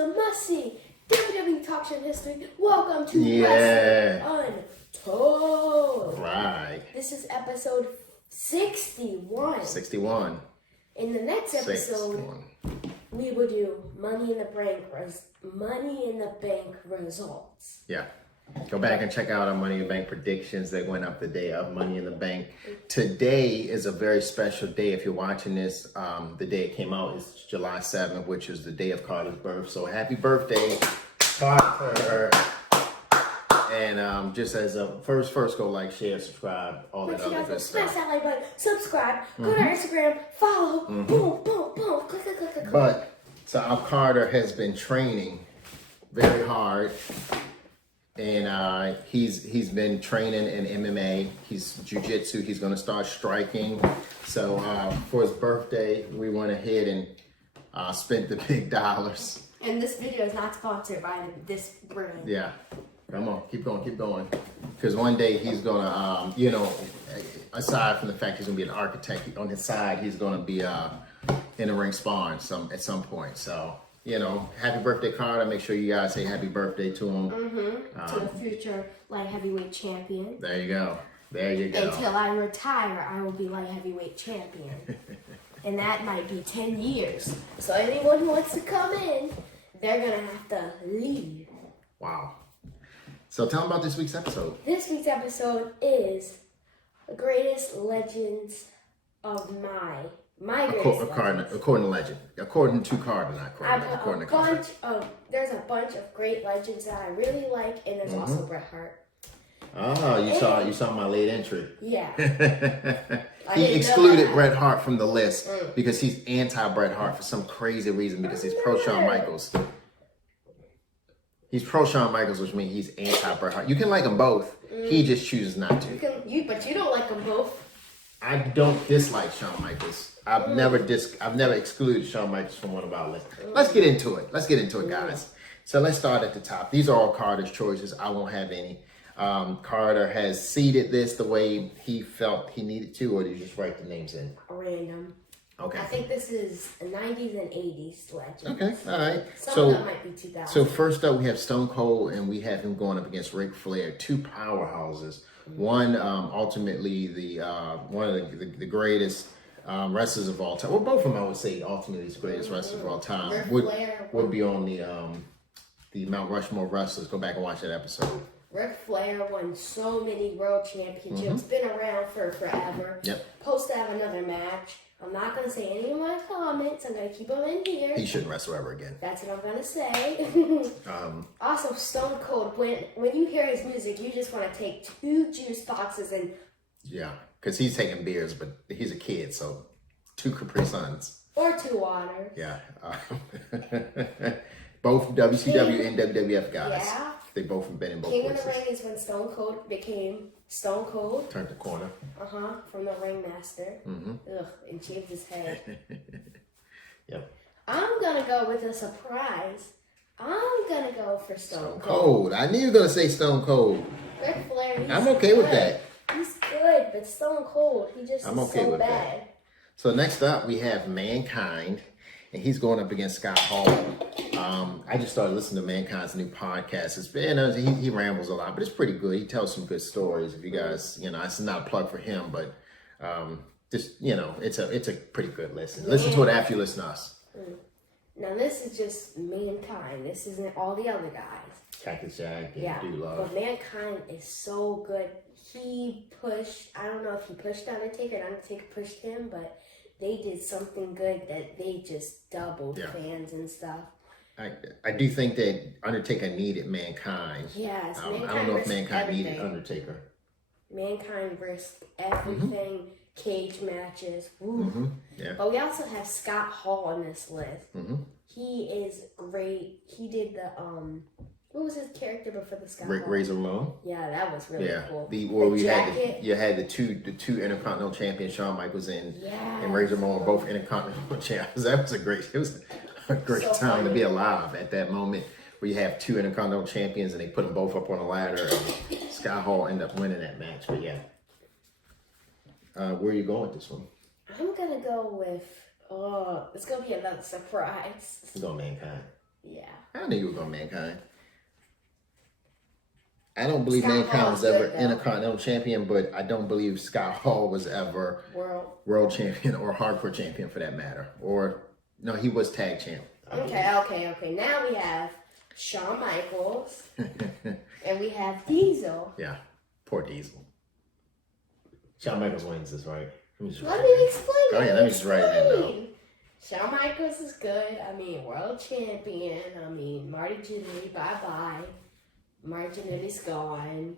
a must-see WWE talk show history. Welcome to Wrestling Untold. Right. This is episode 61. 61. In the next episode, we will do Money in the Bank results. Yeah. Go back and check out our Money in the Bank predictions that went up the day of Money in the Bank. Today is a very special day. If you're watching this, the day it came out is July 7th, which is the day of Karter's birth. So happy birthday, Karter. And just as a first go like, share, subscribe, all that other good stuff. Smash that like button, subscribe, go to our Instagram, follow, boom, boom, boom, click. But so our Karter has been training very hard. And he's been training in MMA. He's jiu-jitsu. He's going to start striking. So for his birthday, we went ahead and spent the big dollars. And this video is not sponsored by this brand. Yeah. Come on. Keep going. Because one day he's going to, aside from the fact he's going to be an architect, on his side, he's going to be in the ring sparring at some point. So... happy birthday, Karter. Make sure you guys say happy birthday to him. To the future light heavyweight champion. There you go. Until I retire, I will be light heavyweight champion. And that might be 10 years. So anyone who wants to come in, they're going to have to leave. Wow. So tell them about this week's episode. This week's episode is the greatest legends of my greatest legends. According to legend. According to Karter, not according to Karter. There's a bunch of great legends that I really like, and there's also Bret Hart. Oh, you saw my late entry. Yeah. He excluded Bret Hart from the list because he's anti-Bret Hart for some crazy reason, because he's pro-Shawn Michaels. He's pro-Shawn Michaels, which means he's anti-Bret Hart. You can like them both. He just chooses not to. But you don't like them both. I don't dislike Shawn Michaels. I've never excluded Shawn Michaels from one of our lists. Let's get into it. Guys. So let's start at the top. These are all Karter's choices. I won't have any. Karter has seeded this the way he felt he needed to, or did you just write the names in? Random. Okay. I think this is 90s and 80s legends. Okay, all right. Some of them might be 2000s. So first up, we have Stone Cold, and we have him going up against Ric Flair, two powerhouses. One, ultimately, one of the greatest wrestlers of all time. Well, both of them, I would say, ultimately, the greatest wrestlers of all time. Would be on the Mount Rushmore wrestlers. Go back and watch that episode. Ric Flair won so many world championships. Been around for forever. Yep. Supposed to have another match. I'm not going to say any of my comments. I'm going to keep them in here. He shouldn't wrestle ever again. That's what I'm going to say. Also, Stone Cold, when you hear his music, you just want to take 2 juice boxes and... Yeah, because he's taking beers, but he's a kid, so 2 Capri Suns. Or 2 water. Yeah. Both WCW and WWF guys. Yeah. They both have been in both places. King of the Ring is when Stone Cold became Stone Cold. Turned the corner. From the Ringmaster. And shaved his head. Yep. I'm going to go with a surprise. I'm going to go for Stone Cold. I knew you were going to say Stone Cold. Ric Flair, I'm okay with that. He's good, but Stone Cold, he just is so bad. That. So next up, we have Mankind, and he's going up against Scott Hall. I just started listening to Mankind's new podcast. It's been, he rambles a lot, but it's pretty good. He tells some good stories. If you guys, it's not a plug for him, but it's a pretty good listen. Listen to it after you listen to us. Now this is just Mankind. This isn't all the other guys. Cactus Jack, but Mankind is so good. He pushed, I don't know if he pushed Undertaker and Undertaker pushed him, but they did something good that they just doubled fans and stuff. I do think that Undertaker needed Mankind. Yes, I don't know if Mankind needed Undertaker. Mankind risked everything. Cage matches. Yeah. But we also have Scott Hall on this list. He is great. He did the what was his character before the Scott Hall? Razor Ramon. Yeah, that was really cool. Had the two Intercontinental champions, Shawn Michaels and Razor Ramon, both Intercontinental champions. It was a great time to be alive at that moment, where you have 2 Intercontinental champions and they put them both up on a ladder, and Scott Hall ended up winning that match. But yeah. Where are you going with this one? I'm going to go with, it's going to be another surprise. You go Mankind. Yeah. I knew you were going Mankind. I don't believe Scott Mankind Hall's was ever good, though. Intercontinental Champion, but I don't believe Scott Hall was ever World Champion or Hardcore Champion for that matter. Or, no, he was Tag Champ. Okay. Now we have Shawn Michaels and we have Diesel. Yeah, poor Diesel. Shawn Michaels wins this, right? Let me explain. Oh yeah, let me just write it down. Shawn Michaels is good. I mean, world champion. I mean, Marty Jannetty, bye-bye. Marty Jannetty's gone.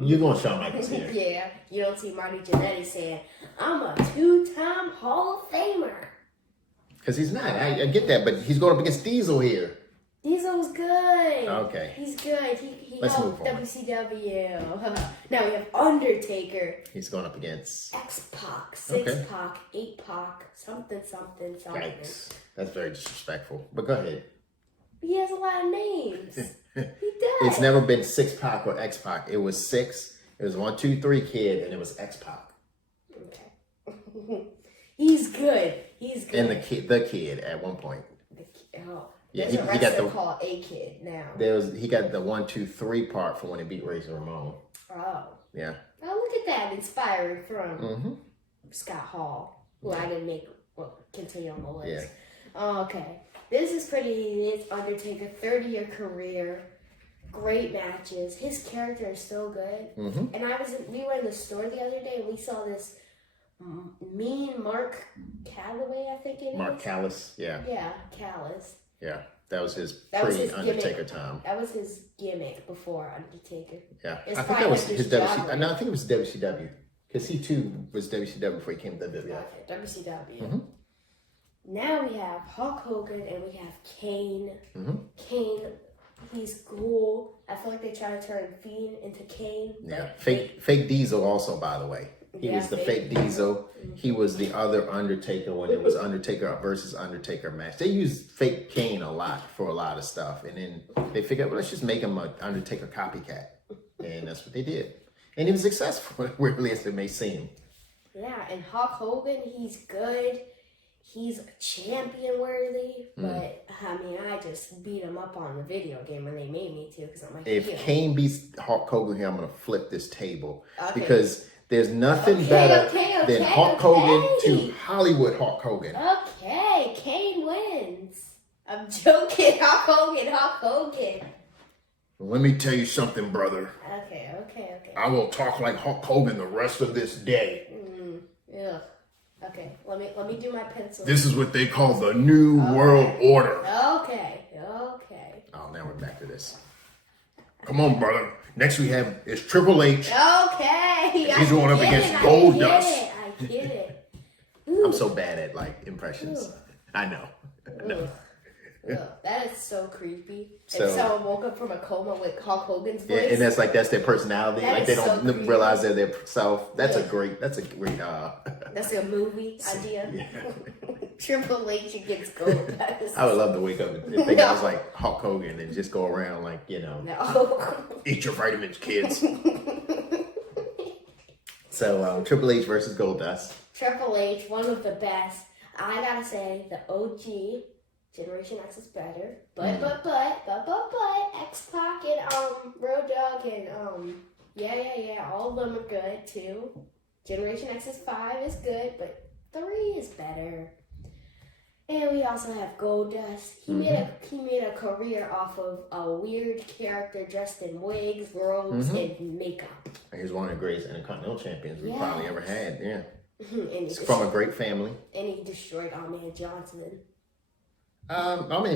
You're going Shawn Michaels here. Yeah, you don't see Marty Jannetty saying, I'm a 2-time Hall of Famer. Because he's not. I get that, but he's going up against Diesel here. Diesel's good. Okay. He's good. He Let's helped move on. WCW. Now we have Undertaker. He's going up against X-Pac, 6-Pac, 8-Pac, something. Yikes. That's very disrespectful. But go ahead. He has a lot of names. He does. It's never been 6-Pac or X-Pac. It was 6. It was 1, 2, 3 kid, and it was X-Pac. Okay. He's good. And the kid at one point. Yeah, there's a wrestler called A-Kid now. He got the 1, 2, 3 part for when he beat Razor Ramon. Oh. Yeah. Oh, look at that. Inspired from Scott Hall, who I didn't continue on the list. Yeah. Oh, okay. This is pretty neat. It's Undertaker, 30-year career. Great matches. His character is so good. And we were in the store the other day and we saw this mean Mark Calloway, I think it is. Mark Callis, yeah. Yeah, Callis. Yeah, that was his pre-Undertaker time. That was his gimmick before Undertaker. Yeah, I think that was his WCW. No, I think it was WCW. Because he too was WCW before he came to WWF. Okay, WCW. Now we have Hulk Hogan and we have Kane. Kane, he's cool. I feel like they try to turn Fiend into Kane. Yeah, fake Diesel also, by the way. He was the fake Diesel. He was the other Undertaker when it was Undertaker versus Undertaker match. They used fake Kane a lot for a lot of stuff. And then they figured, well, let's just make him an Undertaker copycat. And that's what they did. And he was successful, weirdly as it may seem. Yeah, and Hulk Hogan, he's good. He's champion worthy. But, I mean, I just beat him up on the video game when they made me to. Because I'm like, if Kane beats Hulk Hogan here, I'm going to flip this table. Okay. Because there's nothing better than Hulk Hogan to Hollywood Hulk Hogan. Okay, Kane wins. I'm joking. Hulk Hogan. Let me tell you something, brother. Okay. I will talk like Hulk Hogan the rest of this day. Ugh. Okay, let me do my pencil. This is what they call the New World Order. Okay. Oh, now we're back to this. Come on, brother. Next we have is Triple H. Okay. He's going up against Goldust. I get it. I'm so bad at impressions. Ooh. I know. Ugh, that is so creepy. If someone woke up from a coma with Hulk Hogan's voice. Yeah, and that's their personality. They don't realize they're their self. That's a great That's a movie idea. Yeah. Triple H against Goldust. I would love to wake up and think I was like Hulk Hogan and just go around eat your vitamins, kids. So Triple H versus Goldust. Triple H, one of the best. I gotta say, the OG Generation X is better, but X-Pac and Road Dogg and all of them are good too. Generation X's 5 is good, but 3 is better. And we also have Goldust. He made a career off of a weird character dressed in wigs, robes, and makeup. He's one of the greatest Intercontinental champions we probably ever had. Yeah, and from a great family. And he destroyed Ahmed Johnson.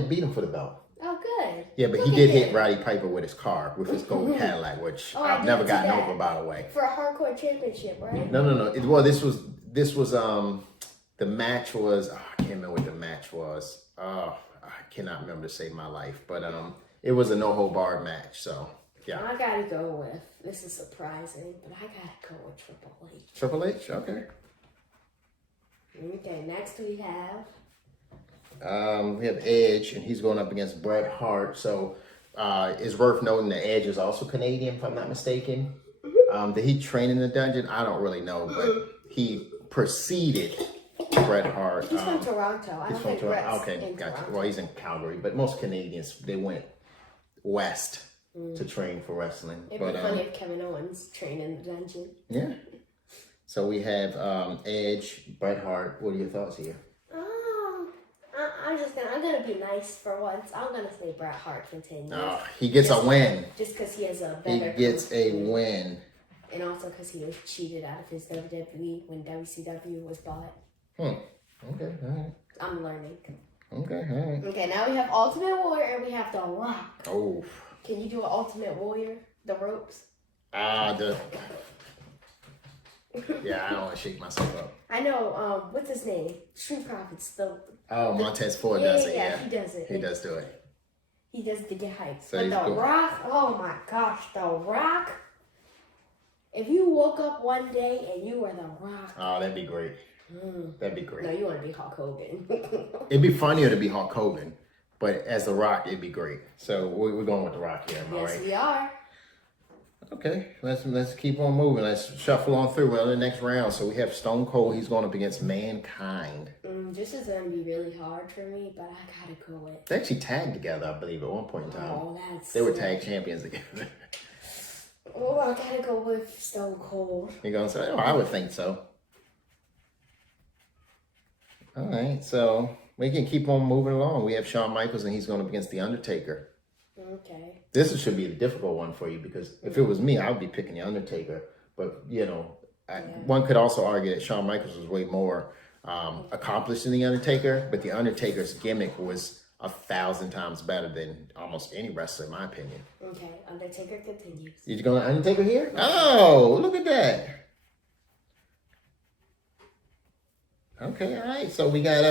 Beat him for the belt. Oh, good. Yeah, but he did hit Roddy Piper with his car, with his gold Cadillac, which I've never gotten over, by the way. For a hardcore championship, right? No. This was the match was, I can't remember what the match was. I cannot remember to save my life, but it was a no-hold-barred match, so yeah. I gotta go with, this is surprising, but I gotta go with Triple H. Triple H? Okay. Okay, next we have Edge, and he's going up against Bret Hart. So it's worth noting that Edge is also Canadian, if I'm not mistaken. Did he train in the dungeon? I don't really know, but he proceeded Bret Hart. He's from Toronto. I He's don't from think Toronto. Bret's Okay, in gotcha. Toronto. Well, he's in Calgary, but most Canadians, they went west to train for wrestling. It'd be funny if Kevin Owens trained in the dungeon. Yeah. So we have Edge, Bret Hart. What are your thoughts here? I'm gonna be nice for once. I'm gonna say Bret Hart continues. Oh, he gets a win. Just because he has a He better. gets a win. And also because he was cheated out of his WWE when WCW was bought. Okay, all right. I'm learning. Okay, all right. Okay, now we have Ultimate Warrior and we have The Rock. Oh. Can you do an Ultimate Warrior? The ropes? Yeah, I don't want to shake myself up. I know, what's his name? Street Profits. Montez Ford does it, yeah. He does it. He does do it. He does to get hyped. So but The Rock, oh my gosh, The Rock. If you woke up one day and you were The Rock. Oh, that'd be great. That'd be great. No, you want to be Hulk Hogan. It'd be funnier to be Hulk Hogan, but as The Rock, it'd be great. So we're going with The Rock here, am I right? Yes, we are. Okay, let's keep on moving. Let's shuffle on through the next round. So we have Stone Cold. He's going up against Mankind. This is going to be really hard for me, but I got to go with. They actually tagged together, I believe, at one point in time. Oh, that's. They were tag champions together. Oh, I got to go with Stone Cold. You're going to say, oh, I would think so. All right, so we can keep on moving along. We have Shawn Michaels, and he's going up against The Undertaker. Okay. This should be a difficult one for you because if it was me, I would be picking The Undertaker. But, one could also argue that Shawn Michaels was way more accomplished than The Undertaker, but The Undertaker's gimmick was 1,000 times better than almost any wrestler, in my opinion. Okay, Undertaker continues. You going to Undertaker here? Oh, look at that. Okay, all right. So we got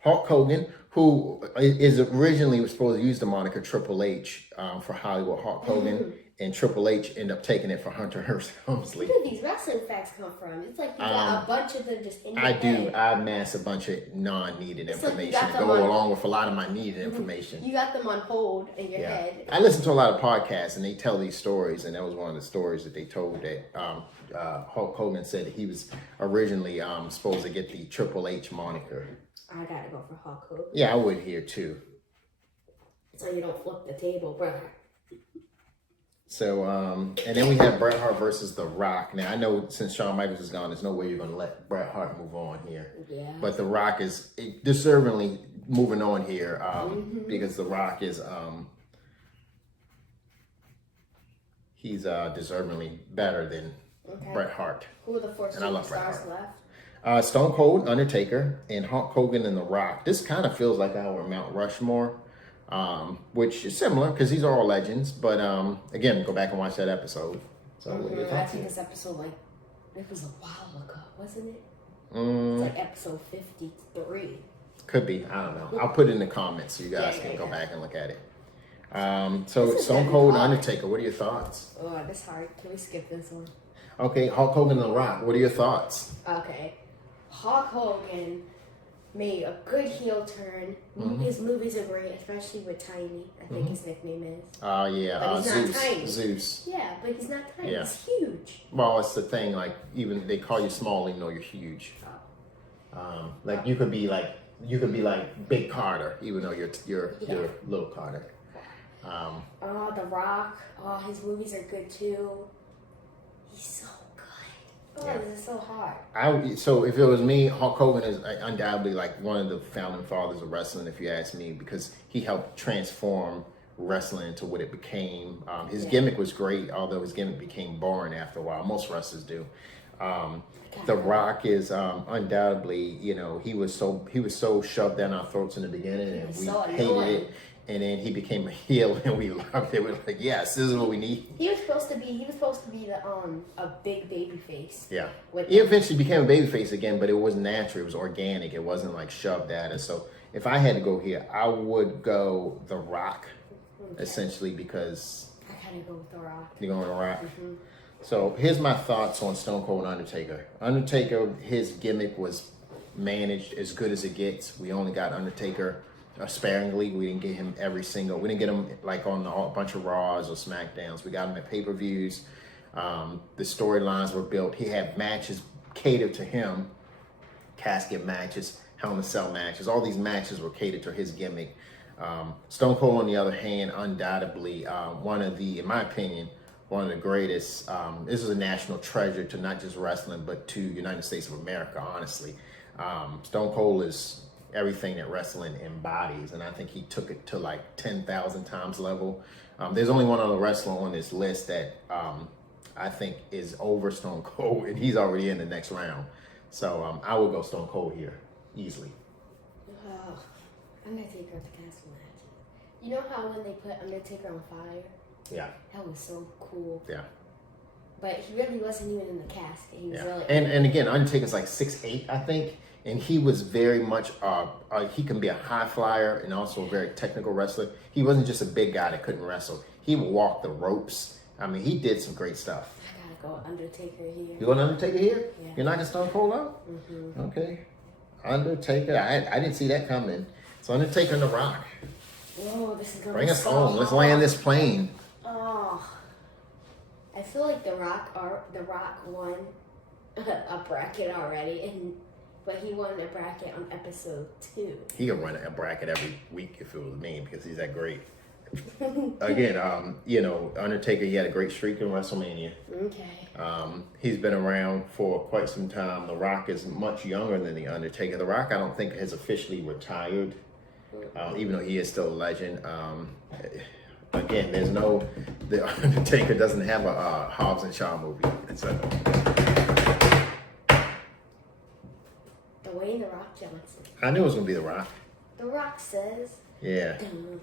Hulk Hogan, who is originally was supposed to use the moniker Triple H for Hollywood Hulk Hogan, and Triple H ended up taking it for Hunter Hearst Helmsley. Where do these wrestling facts come from? It's like you got a bunch of them just in your head. I amass a bunch of non-needed information to go along with a lot of my needed information. You got them on hold in your head. I listen to a lot of podcasts, and they tell these stories, and that was one of the stories that they told that Hulk Hogan said that he was originally supposed to get the Triple H moniker. I gotta go for Hulk Hogan. Yeah, I would here too. So you don't flip the table, brother. So, and then we have Bret Hart versus The Rock. Now, I know since Shawn Michaels is gone, there's no way you're going to let Bret Hart move on here. Yeah. But The Rock is deservingly moving on here because The Rock is, he's deservingly better than Bret Hart. Who are the four superstars left? Stone Cold, Undertaker, and Hulk Hogan and The Rock. This kind of feels like our Mount Rushmore. Which is similar because these are all legends, but again, go back and watch that episode. So what are your I thoughts? think this episode, it was a while ago, wasn't it? It's like episode 53. Could be. I don't know. I'll put it in the comments so you guys can go back and look at it. So Stone Cold and Undertaker, what are your thoughts? Oh, this is hard. Can we skip this one? Okay, Hulk Hogan and The Rock, what are your thoughts? Okay. Hulk Hogan made a good heel turn. His movies are great, especially with Tiny. I think his nickname is. Oh, yeah. But he's Zeus. not tiny. Zeus. Yeah, but he's not tiny. Yeah. He's huge. Well, it's the thing, like, even they call you small, even though you're huge. You could be like Big Karter, even though you're little Karter. The Rock. Oh, his movies are good too. He's so good. Oh, this is so hard. So if it was me, Hulk Hogan is undoubtedly like one of the founding fathers of wrestling, if you ask me, because he helped transform wrestling into what it became. His gimmick was great, although his gimmick became boring after a while. Most wrestlers do. The Rock is undoubtedly, he was so shoved down our throats in the beginning, and we hated it. And then he became a heel, and we loved it. We were like, yes, this is what we need. He was supposed to be the a big baby face. Yeah. He eventually became a baby face again, but it was natural. It was organic. It wasn't like shoved at us. So if I had to go here, I would go The Rock, essentially, because I gotta go with The Rock. You're going with The Rock. So here's my thoughts on Stone Cold and Undertaker. Undertaker, his gimmick was managed as good as it gets. We only got Undertaker sparingly. We didn't get him we didn't get him like on a bunch of Raws or SmackDowns. We got him at pay-per-views. The storylines were built. He had matches catered to him. casket matches, Hell in a Cell matches. All these matches were catered to his gimmick. Stone Cold, on the other hand, undoubtedly one of the, in my opinion, one of the greatest. This is a national treasure to not just wrestling, but to United States of America, honestly. Stone Cold is everything that wrestling embodies, and I think he took it to like 10,000 times level. There's only one other wrestler on this list that I think is over Stone Cold, and he's already in the next round. So I would go Stone Cold here, easily. Undertaker at the castle match. You know how when they put Undertaker on fire? Yeah. That was so cool. Yeah. But he really wasn't even in the casket. He was really. And again, Undertaker's like 6'8", I think, and he was very much. He can be a high flyer and also a very technical wrestler. He wasn't just a big guy that couldn't wrestle. He would walk the ropes. I mean, he did some great stuff. I gotta go Undertaker here. You want Undertaker here? Yeah. You're knocking Stone Cold out? Mm-hmm. Okay. Undertaker. I didn't see that coming. So Undertaker and The Rock. Whoa, this is gonna Bring be us so home. Let's hard. land this plane. Oh, I feel like The Rock won a bracket already, but he won a bracket on episode 2. He could run a bracket every week if it was me, because he's that great. Again, Undertaker, he had a great streak in WrestleMania. Okay. He's been around for quite some time. The Rock is much younger than the Undertaker. The Rock, I don't think, has officially retired, even though he is still a legend. Again, the Undertaker doesn't have a Hobbs and Shaw movie. Dwayne The Rock Johnson. I knew it was going to be The Rock. The Rock says. Yeah.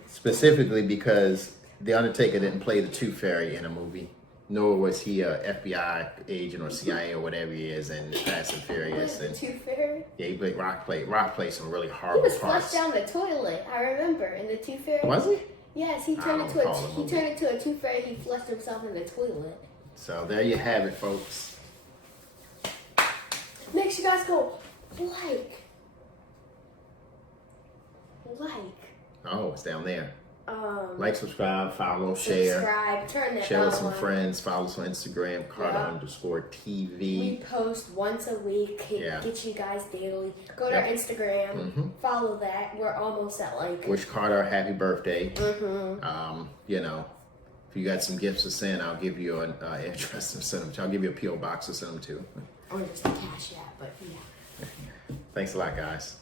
Specifically because the Undertaker didn't play the Tooth Fairy in a movie, nor was he a FBI agent or CIA or whatever he is in Fast and Furious. The Tooth Fairy? Yeah, he played Rock played some really He horrible was parts. flushed down the toilet. I remember in the Tooth Fairy. Was he? Yes, he turned into a Tooth Fairy. He flushed himself in the toilet. So there you have it, folks. Make sure you guys go like. Oh, it's down there. Like, subscribe, follow, share. Subscribe, turn that Share with some on. friends. Follow us on Instagram, Karter_TV. We post once a week. Get you guys daily. Go to our Instagram. Follow that. We're almost at like. Wish Karter a happy birthday. If you got some gifts to send, I'll give you an address to send them to. I'll give you a P.O. box to send them to. Or just a Cash App, but yeah. Thanks a lot, guys.